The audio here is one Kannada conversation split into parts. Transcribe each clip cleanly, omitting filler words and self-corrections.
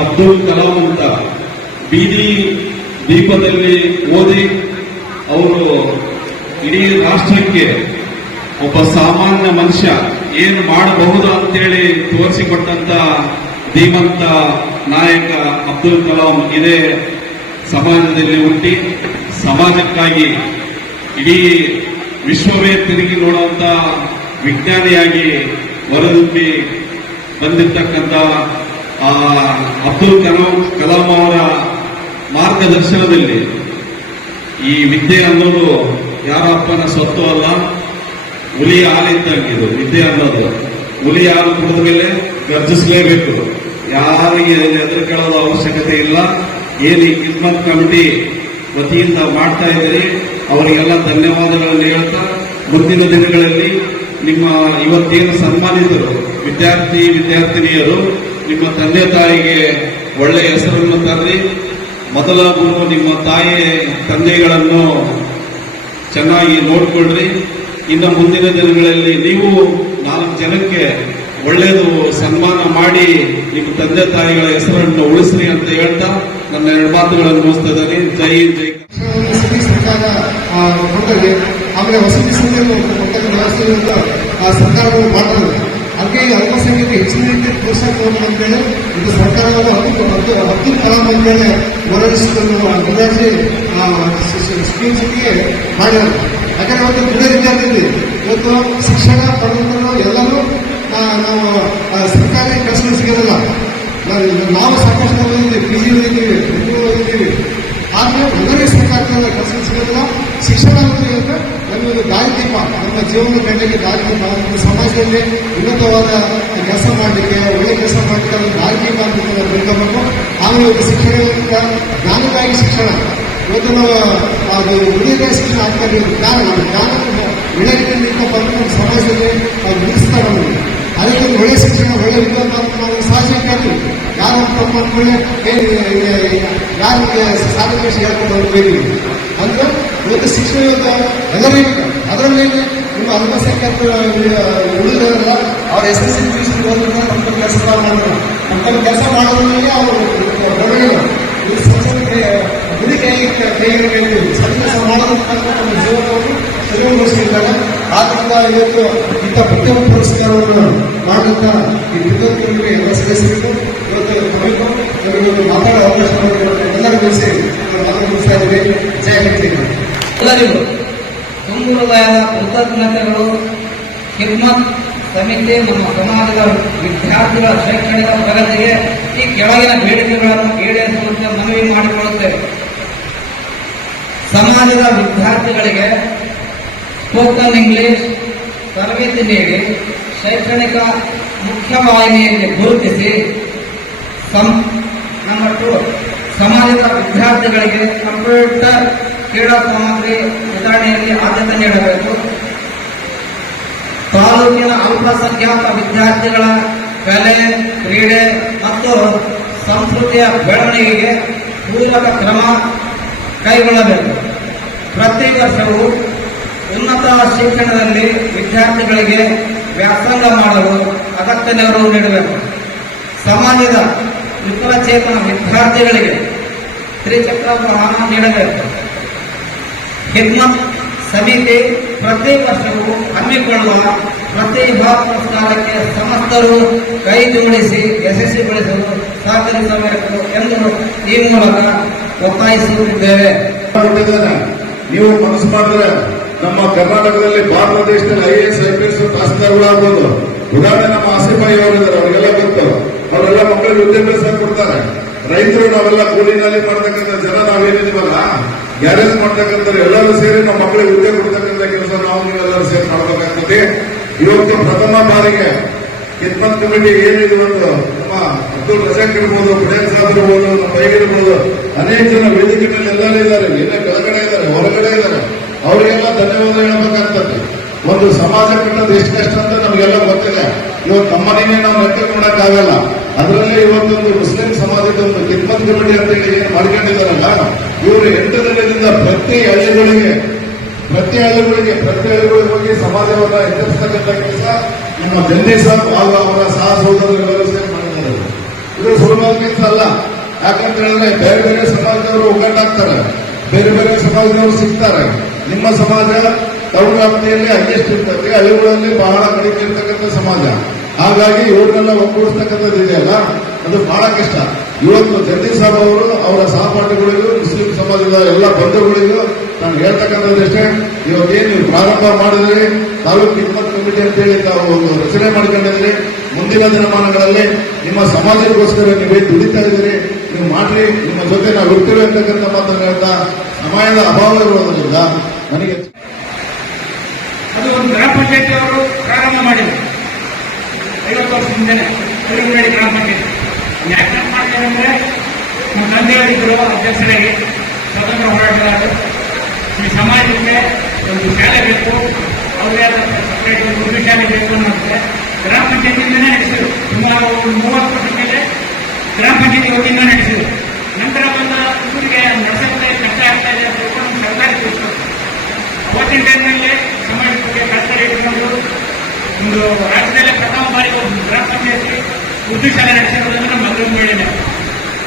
ಅಬ್ದುಲ್ ಕಲಾಂ ಅಂತ ಬೀದಿ ದೀಪದಲ್ಲಿ ಓದಿ ಅವರು ಇಡೀ ರಾಷ್ಟ್ರಕ್ಕೆ ಒಬ್ಬ ಸಾಮಾನ್ಯ ಮನುಷ್ಯ ಏನು ಮಾಡಬಹುದು ಅಂತೇಳಿ ತೋರಿಸಿಕೊಟ್ಟಂತ ಧೀಮಂತ ನಾಯಕ ಅಬ್ದುಲ್ ಕಲಾಂ ಇದೇ ಸಮಾಜದಲ್ಲಿ ಹುಟ್ಟಿ ಸಮಾಜಕ್ಕಾಗಿ ಇಡೀ ವಿಶ್ವವೇ ತಿರುಗಿ ನೋಡುವಂತ ವಿಜ್ಞಾನಿಯಾಗಿ ಹೊರದುಂಬಿ ಬಂದಿರತಕ್ಕಂಥ ಅಬ್ದುಲ್ ಕಲಾಂ ಅವರ ಮಾರ್ಗದರ್ಶನದಲ್ಲಿ ಈ ವಿದ್ಯೆ ಅನ್ನೋದು ಯಾರ ಅಪ್ಪನ ಸ್ವತ್ತು ಅಲ್ಲ, ಹುಲಿ ಹಾಲಿದ್ದಂಗಿದು ವಿದ್ಯೆ ಅನ್ನೋದು. ಹುಲಿ ಹಾಲು ಕುಡಿದ ಮೇಲೆ ಗರ್ಜಿಸಲೇಬೇಕು, ಯಾರಿಗೆ ಹೆದರಿಕೊಳ್ಳೋದ ಅವಶ್ಯಕತೆ ಇಲ್ಲ. ಏನು ಈ ಕಿದ್ಮತ್ ಕಮಿಟಿ ವತಿಯಿಂದ ಮಾಡ್ತಾ ಇದ್ದೀರಿ ಅವರಿಗೆಲ್ಲ ಧನ್ಯವಾದಗಳನ್ನು ಹೇಳ್ತಾ, ಮುಂದಿನ ದಿನಗಳಲ್ಲಿ ನಿಮ್ಮ ಇವತ್ತೇನು ಸನ್ಮಾನಿತರು ವಿದ್ಯಾರ್ಥಿನಿಯರು ನಿಮ್ಮ ತಂದೆ ತಾಯಿಗೆ ಒಳ್ಳೆಯ ಹೆಸರನ್ನು ತರ್ರಿ. ಮೊದಲ ಗುರು ನಿಮ್ಮ ತಾಯಿ ತಂದೆಗಳನ್ನು ಚೆನ್ನಾಗಿ ನೋಡಿಕೊಳ್ಳ್ರಿ. ಇನ್ನು ಮುಂದಿನ ದಿನಗಳಲ್ಲಿ ನೀವು 4 ಜನಕ್ಕೆ ಒಳ್ಳೆಯದು ಸನ್ಮಾನ ಮಾಡಿ ನಿಮ್ಮ ತಂದೆ ತಾಯಿಗಳ ಹೆಸರನ್ನು ಉಳಿಸ್ರಿ ಅಂತ ಹೇಳ್ತಾ ನನ್ನ 2 ಮಾತುಗಳನ್ನು ಮುಗಿಸ್ತಾ ಇದ್ದೀನಿ. ಜೈ ಜೈ. ಆಮೇಲೆ ವಸತಿ ವ್ಯವಸ್ಥೆಯಿಂದ ಸರ್ಕಾರಗಳು ಮಾಡ್ತಾರೆ. ಹಾಗೆ ಅಲ್ಪಸಂಖ್ಯಾತ ಹೆಚ್ಚಿನ ರೀತಿಯಲ್ಲಿ ಪ್ರೋತ್ಸಾಹ ಅಂತೇಳಿ ಇದು ಸರ್ಕಾರದ ಅಬ್ದುಲ್ ಕಲಾಂ ಅಂತೇಳಿ ಮೊರಾರ್ಜಿ ಸ್ಕೀಮ್ಸ್ಗೆ ಮಾಡಿದ್ದಾರೆ. ಯಾಕಂದ್ರೆ ಇವತ್ತು ಬುಡ ವಿದ್ಯಾರ್ಥಿ ಇವತ್ತು ಶಿಕ್ಷಣ ಪಡೆದಂತರು ಎಲ್ಲರೂ ನಾವು ಸರ್ಕಾರಿ ಕೆಲಸ ಸಿಗೋದಿಲ್ಲ. ನಾವು ಸಾಕಷ್ಟು ಓದಿದ್ದೀವಿ, PG ಓದಿದ್ದೀವಿ, ಓದಿದ್ದೀವಿ. ಆದರೆ ಎಲ್ಲರಿಗೂ ಸರ್ಕಾರದಿಂದ ಕೆಲಸ ಸಿಗೋದಿಲ್ಲ. ಶಿಕ್ಷಣ ಅಂದ್ರೆ ನಮಗೆ ದಾರಿದೀಪ, ನಮ್ಮ ಜೀವನದ ಕಡೆಗೆ ದಾರಿದೀಪ. ಸಮಾಜದಲ್ಲಿ ಉನ್ನತವಾದ ಕೆಲಸ ಮಾಡಲಿಕ್ಕೆ, ಒಳ್ಳೆ ಕೆಲಸ ಮಾಡಲಿಕ್ಕೆ ಅದನ್ನು ದಾರಿದೀಪ ಅಂತ ತಿಳ್ಕೋಬೇಕು. ಆಮೇಲೆ ಇವತ್ತು ಶಿಕ್ಷಣದಿಂದ ಜ್ಞಾನಕ್ಕಾಗಿ ಶಿಕ್ಷಣ. ಇವತ್ತು ನಾವು ಅದು ಉಳಿದ ಶಿಕ್ಷಣ ಆಗ್ತಾ ಇದ್ದೀವಿ. ಜ್ಞಾನ ಒಳ್ಳೆ ರೀತಿಯಲ್ಲಿ ಬಂದು ನಮ್ಮ ಸಮಾಜದಲ್ಲಿ ನಾವು ಮುಗಿಸ್ತಾ ಬಂದಿದ್ದೀವಿ. ಅದಕ್ಕೆ ಒಳ್ಳೆ ಶಿಕ್ಷಣ, ಒಳ್ಳೆ ವಿದ್ಯಾರ್ಥಿ ಸಹಜವಾಗಿ ಯಾರು ತಮ್ಮ ಯಾರಿಗೆ ಸಾಧನೆ ಹೇಳ್ಕೊಂಡು ಹೋಗ್ಬೇಕು ಅಂದ್ರೆ ಇವತ್ತು ಶಿಕ್ಷಣ ಎಲ್ಲರಿಗೂ. ಅದರಲ್ಲಿ ನಿಮ್ಮ ಅಲ್ಪಸಂಖ್ಯಾತ ಉಳಿದವರಲ್ಲ, ಅವ್ರ SSLC ಓದಿದ್ರೆ ನಮ್ಮ ಕೆಲಸ ಮಾಡೋದು, ನಮ್ಮ ಕೆಲಸ ಮಾಡೋದ್ರಲ್ಲಿ ಅವರು ಹೊರಗಿಲ್ಲ. ಗುರಿ ಕೈಗೊಳ್ಳಬೇಕು, ಸಣ್ಣ ಕೆಲಸ ಮಾಡೋದಕ್ಕಾಗಿ ನಮ್ಮ ಜೀವನವನ್ನು ಸರಿಗೊಳಿಸಿದ್ದಾರೆ. ಆದ್ದರಿಂದ ಇವತ್ತು ಇಂಥ ಪ್ರತಿಯೊಂದು ಪುರಸ್ಕಾರವನ್ನು ಮಾಡುತ್ತ ಈ ವಿದ್ಯಾರ್ಥಿಗಳಿಗೆ ಎಲ್ಲ ಸದಸ್ಯರಿಗೂ ಇವತ್ತು ಮಾತಾಡೋ ಅವಕಾಶ ಎಲ್ಲರಿಗೂ ಸೇರಿ ಮಾತನಾಡಿಸ್ತಾ ಇದ್ದೇವೆ. ಜಯ ಹಿಂದ್. ಎಲ್ಲರಿಗೂ ತುಂಬು ಹೃದಯದ ಕೃತಜ್ಞತೆಗಳು. ಖಿದ್ಮತ್ ಸಮಿತಿ ನಮ್ಮ ಸಮಾಜದ ವಿದ್ಯಾರ್ಥಿಗಳ ಶೈಕ್ಷಣಿಕ ಪ್ರಗತಿಗೆ ಈ ಕೆಳಗಿನ ಬೇಡಿಕೆಗಳನ್ನು ಈಡೇರಿಸುವಂತೆ ಮನವಿ ಮಾಡಿಕೊಳ್ಳುತ್ತೇವೆ. ಸಮಾಜದ ವಿದ್ಯಾರ್ಥಿಗಳಿಗೆ ಸ್ಪೋಕನ್ ಇಂಗ್ಲಿಷ್ ತರಬೇತಿ ನೀಡಿ ಶೈಕ್ಷಣಿಕ ಮುಖ್ಯವಾಹಿನಿಯಲ್ಲಿ ಗುರುತಿಸಿ ನಂಬರ್ 2 ಸಮಾಜದ ವಿದ್ಯಾರ್ಥಿಗಳಿಗೆ ಕಂಪ್ಯೂಟರ್ ಕ್ರೀಡಾ ಸಾಮಗ್ರಿ ವಿತರಣೆಯಲ್ಲಿ ಆದ್ಯತೆ ನೀಡಬೇಕು. ತಾಲೂಕಿನ ಅಲ್ಪಸಂಖ್ಯಾತ ವಿದ್ಯಾರ್ಥಿಗಳ ಕಲೆ, ಕ್ರೀಡೆ ಮತ್ತು ಸಂಸ್ಕೃತಿಯ ಬೆಳವಣಿಗೆಗೆ ಪೂರಕ ಕ್ರಮ ಕೈಗೊಳ್ಳಬೇಕು. ಪ್ರತಿ ವರ್ಷವೂ ಉನ್ನತ ಶಿಕ್ಷಣದಲ್ಲಿ ವಿದ್ಯಾರ್ಥಿಗಳಿಗೆ ವ್ಯಾಸಂಗ ಮಾಡಲು ಅಗತ್ಯ ನೆರವು ನೀಡಬೇಕು. ಸಮಾಜದ ವಿಕಲಚೇತನ ವಿದ್ಯಾರ್ಥಿಗಳಿಗೆ ತ್ರಿಚಕ್ರ ವಾಹನ ನೀಡಬೇಕು. ಹಿಮ್ಮತ್ ಸಮಿತಿ ಪ್ರತಿ ವರ್ಷವೂ ಹಮ್ಮಿಕೊಳ್ಳುವ ಪ್ರತಿಭಾ ಪುರಸ್ಕಾರಕ್ಕೆ ಸಮಸ್ತರು ಕೈ ಜೋಡಿಸಿ ಯಶಸ್ವಿಗೊಳಿಸಲು ಸಹಕರಿಸಬೇಕು ಎಂದು ಈ ಮೂಲಕ ಒತ್ತಾಯಿಸುತ್ತಿದ್ದೇವೆ. ನೀವು ಮನಸ್ಸು ಮಾಡಿದ್ರೆ ನಮ್ಮ ಕರ್ನಾಟಕದಲ್ಲಿ ಭಾರತ ದೇಶದಲ್ಲಿ IAS, IPS ತಹಸೀಲ್ದಾರ್ಗಳಾಗ್ಬೋದು. ಉದಾಹರಣೆ ನಮ್ಮ ಆಸಿಫಾಯಿ ಅವರಿದ್ದಾರೆ, ಅವರಿಗೆಲ್ಲ ಗೊತ್ತು. ಅವರೆಲ್ಲ ಮಕ್ಕಳಿಗೆ ವಿದ್ಯಾಭ್ಯಾಸ ಕೊಡ್ತಾರೆ. ರೈತರು ನಾವೆಲ್ಲ ಕೂಲಿನಲ್ಲಿ ಮಾಡ್ತಕ್ಕಂಥ ಜನ ನಾವೇನಿದೀವಲ್ಲ, ಗ್ಯಾರೇಜ್ ಮಾಡ್ತಕ್ಕಂಥವ್ರು ಎಲ್ಲರೂ ಸೇರಿ ನಮ್ಮ ಮಕ್ಕಳಿಗೆ ವಿದ್ಯೆ ಕೊಡ್ತಕ್ಕಂಥ ಕೆಲಸ ನಾವು ನೀವೆಲ್ಲರೂ ಸೇರಿ ಮಾಡಬೇಕಾಗ್ತದೆ. ಇವತ್ತು ಪ್ರಥಮ ಬಾರಿಗೆ ಖಿದ್ಮತ್ ಕಮಿಟಿ ಏನಿದೆ ಒಂದು ನಮ್ಮ ಅಬ್ದುಲ್ ರಜಾಕ್ ಇರ್ಬೋದು, ಪಟೇಲ್ ಸಾಬ್ ಇರ್ಬೋದು, ನಮ್ಮ ಬೈಗಿರ್ಬೋದು, ಅನೇಕ ಜನ ವೇದಿಕೆಯಲ್ಲಿ ಎಲ್ಲರೂ ಇದ್ದಾರೆ, ಎಲ್ಲೇ ಕೆಳಗಡೆ ಇದ್ದಾರೆ, ಹೊರಗಡೆ ಇದ್ದಾರೆ. ಅವರಿಗೆಲ್ಲ ಧನ್ಯವಾದ ಹೇಳಬೇಕಾಗ್ತದೆ. ಒಂದು ಸಮಾಜ ಕಟ್ಟೋದು ಎಷ್ಟು ಕಷ್ಟ ಅಂತ ನಮಗೆಲ್ಲ ಗೊತ್ತಿದೆ. ಇವತ್ತು ನಮ್ಮನೆಗೆ ನಾವು ಲೆಕ್ಕ ಮಾಡೋಕ್ಕಾಗಲ್ಲ. ಅದರಲ್ಲಿ ಇವತ್ತೊಂದು ಮುಸ್ಲಿಂ ಸಮಾಜದ ಒಂದು ಖಿದ್ಮತ್ ಕಮಿಟಿ ಅಂತ ಹೇಳಿ ಏನು ಮಾಡ್ಕೊಂಡಿದ್ದಾರಲ್ಲ, ಇವರು 8 ದಿನದಿಂದ ಪ್ರತಿ ಹಳ್ಳಿಗಳಿಗೆ ಹೋಗಿ ಸಮಾಜವನ್ನ ಎಚ್ಚರಿಸತಕ್ಕಂಥ ಕೆಲಸ ನಮ್ಮ ಜಂದಿ ಸಾಬ್ ಹಾಗೂ ಅವರ ಸಹ ಸಹೋದರರೆಲ್ಲರೂ ಸೇರಿ ಮಾಡಿದ್ದಾರೆ. ಇದು ಸುಲಭದ ಕೆಲಸ ಅಲ್ಲ. ಯಾಕಂತ ಹೇಳಿದ್ರೆ ಬೇರೆ ಬೇರೆ ಸಮಾಜದವರು ಒಗ್ಗಟ್ಟಾಗ್ತಾರೆ, ಬೇರೆ ಬೇರೆ ಸಮಾಜದವರು ಸಿಗ್ತಾರೆ. ನಿಮ್ಮ ಸಮಾಜ ಟೌನ್ ವ್ಯಾಪ್ತಿಯಲ್ಲಿ ಹೈಯೆಸ್ಟ್ ಇರ್ತದೆ, ಹಳ್ಳಿಗಳಲ್ಲಿ ಬಹಳ ಕಡಿಮೆ ಇರ್ತಕ್ಕಂಥ ಸಮಾಜ. ಹಾಗಾಗಿ ಇವ್ರನ್ನೆಲ್ಲ ಒಗ್ಗೂಡಿಸ್ತಕ್ಕಂಥದ್ದು ಇದೆಯಲ್ಲ, ಅದು ಬಹಳ ಕಷ್ಟ. ಇವತ್ತು ಜಗದೀಶ್ ಸಾಬ್ ಅವರು ಅವರ ಸಹಪಾಠಿಗಳಿಗೂ ಮುಸ್ಲಿಂ ಸಮಾಜದ ಎಲ್ಲ ಬಂಧುಗಳಿಗೂ ನಾನು ಹೇಳ್ತಕ್ಕಂಥದ್ದಷ್ಟೇ, ಇವತ್ತೇನು ನೀವು ಪ್ರಾರಂಭ ಮಾಡಿದ್ರಿ, ತಾಲೂಕು ಖಿದ್ಮತ್ ಕಮಿಟಿ ಅಂತೇಳಿ ತಾವು ಒಂದು ರಚನೆ ಮಾಡ್ಕೊಂಡಿದ್ರಿ. ಮುಂದಿನ ದಿನಮಾನಗಳಲ್ಲಿ ನಿಮ್ಮ ಸಮಾಜಕ್ಕೋಸ್ಕರ ನೀವೇ ದುಡಿತಾ ಇದ್ದೀರಿ, ನೀವು ಮಾಡ್ರಿ, ನಿಮ್ಮ ಜೊತೆ ನಾವು ಇರ್ತೀವಿ ಅಂತಕ್ಕಂಥ ಮಾತನ್ನು ಹೇಳ್ತಾ, ಸಮಯದ ಅಭಾವ ಇರುವುದರಿಂದ ನನಗೆ ಅದು ಒಂದು ಗ್ರಾಮ ಪಂಚಾಯತಿ ಅವರು ಪ್ರಾರಂಭ ಮಾಡಿದರು 50 ವರ್ಷ ಮುಂದೆನೆ ತಿರುಗುನಡಿ ಗ್ರಾಮ ಪಂಚಾಯತಿ. ಯಾಕೆ ಮಾಡ್ತಾರೆ ಅಂದ್ರೆ ನಮ್ಮ ತಂದೆಯವರಿದ್ದರು ಅಧ್ಯಕ್ಷರಾಗಿ ಸ್ವತಂತ್ರ ಹೋರಾಟಗಾರರು. ಈ ಸಮಾಜಕ್ಕೆ ಒಂದು ಶಾಲೆ ಬೇಕು, ಅವರೇ ಸಪರೇಟ್ ಒಂದು ಉರ್ದು ಶಾಲೆ ಬೇಕು ಅನ್ನೋದ್ರೆ ಗ್ರಾಮ ಪಂಚಾಯತಿಯಿಂದನೇ ನಡೆಸಿದ್ರು. ಸುಮಾರು 30 ವರ್ಷದ ಮೇಲೆ ಗ್ರಾಮ ಪಂಚಾಯತಿ ವತಿಯಿಂದ ನಡೆಸಿದ್ರು. ನಂತರ ಬಂದ ಊರಿಗೆ ನಡೆಸಕ್ಕೆ ಕಷ್ಟ ಆಗ್ತಾ ಇದೆ ಅಂತ ಹೇಳ್ಕೊಂಡು ಸರ್ಕಾರಿ ತಿಳಿಸಿದ್ರು. ಅವತ್ತಿನ ಟೈಮ್ನಲ್ಲಿ ಸಮಾಜ ಬಗ್ಗೆ ಕರ್ತವ್ಯ ಇಟ್ಕೊಂಡು ಒಂದು ರಾಜ್ಯದಲ್ಲೇ ಪ್ರಥಮ ಬಾರಿಗೆ ಒಂದು ಗ್ರಾಮ ಪಂಚಾಯತಿ ಉರ್ದು ಶಾಲೆ ನಡೆಸಿರೋದನ್ನು ನಮ್ಮ ಮದುವೆ ಮಾಡಿದೆ.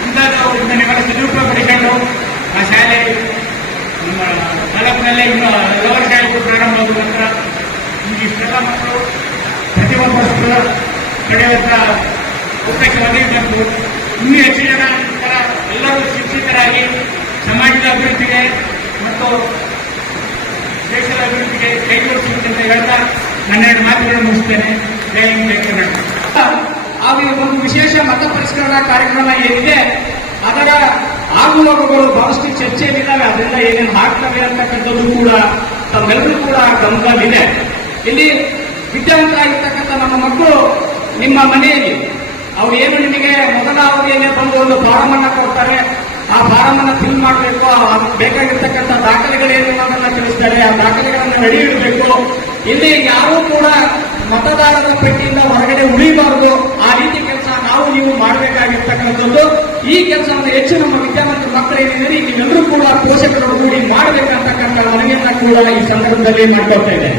ಅಂದಾಗ ಇದನ್ನೆಲ್ಲ ಸದುಪಯೋಗ ಪಡಿಕೊಂಡು ಆ ಶಾಲೆ ನಮ್ಮ ತಾಲೂಕಿನಲ್ಲೇ ಇನ್ನು ಹಲವಾರು ಶಾಲೆಗಳು ಪ್ರಾರಂಭ ಆದ ನಂತರ ಇಷ್ಟೆಲ್ಲ ಮಕ್ಕಳು ಪ್ರತಿಯೊಂದು ವರ್ಷದ ಪಡೆಯುವಂಥ ಅವಕಾಶ ಒದಗಿಸಬೇಕು. ಇನ್ನೂ ಹೆಚ್ಚು ಜನ ಎಲ್ಲರೂ ಶಿಕ್ಷಿತರಾಗಿ ಸಮಾಜದ ಅಭಿವೃದ್ಧಿಗೆ ಮತ್ತು ದೇಶದ ಅಭಿವೃದ್ಧಿಗೆ ಕೈಗೊಳಿಸುತ್ತೆ ಅಂತ ಹೇಳ್ತಾ ನನ್ನೆರಡು ಮಾತುಗಳನ್ನು ಮುಗಿಸ್ತೇನೆ. ಜೈ ಹಿಂದ್, ಜೈ ಕರ್ನಾಟಕ. ಹಾಗೂ ಒಂದು ವಿಶೇಷ ಮತ ಪರಿಷ್ಕರಣಾ ಕಾರ್ಯಕ್ರಮ ಏನಿದೆ ಅದರ ಆಗುಹೋಗುಗಳು ಬಹಳಷ್ಟು ಚರ್ಚೆಯಲ್ಲಿದ್ದಾವೆ. ಅದರಿಂದ ಏನೇನು ಆಗ್ತವೆ ಅಂತಕ್ಕಂಥದ್ದು ಕೂಡ ತಮ್ಮೆಲ್ಲರೂ ಕೂಡ ಗಮನದಲ್ಲಿದೆ. ಇಲ್ಲಿ ವಿದ್ಯಾವಂತರಾಗಿರ್ತಕ್ಕಂಥ ನಮ್ಮ ಮಕ್ಕಳು ನಿಮ್ಮ ಮನೆಯಲ್ಲಿ ಅವ್ರು ಏನು ನಿಮಗೆ ಮೊದಲ ಅವಧಿಯಲ್ಲೇ ಬಂದು ಒಂದು ಫಾರಂ ಅನ್ನ ಕೊಡ್ತಾರೆ. ಆ ಫಾರಂ ಅನ್ನ ಫಿಲ್ ಮಾಡಬೇಕು, ಅದಕ್ಕೆ ಬೇಕಾಗಿರ್ತಕ್ಕಂಥ ದಾಖಲೆಗಳೇನು ಅನ್ನೋದನ್ನ ತಿಳಿಸ್ತಾರೆ. ಆ ದಾಖಲೆಗಳನ್ನು ರೆಡಿ ಇಡಬೇಕು. ಇಲ್ಲಿ ಯಾರೂ ಕೂಡ ಮತದಾರರ ಪಟ್ಟಿಯಿಂದ ಹೊರಗಡೆ ಉಳಿಬಾರದು. ಆ ರೀತಿ ಕೆಲಸ ನಾವು ನೀವು ಮಾಡಬೇಕಾಗಿರ್ತಕ್ಕಂಥದ್ದು. ಈ ಕೆಲಸವನ್ನು ಹೆಚ್ಚು ನಮ್ಮ ವಿದ್ಯಾವಂತ ಮಕ್ಕಳು ಏನಿದೆ ನೀವೆಲ್ಲರೂ ಕೂಡ ಪೋಷಕರು ಕೂಡಿ ಮಾಡಬೇಕಂತಕ್ಕಂಥ ಮನವಿಯನ್ನ ಕೂಡ ಈ ಸಂದರ್ಭದಲ್ಲಿ ಮಾಡ್ಕೊಳ್ತಾ ಇದೆ.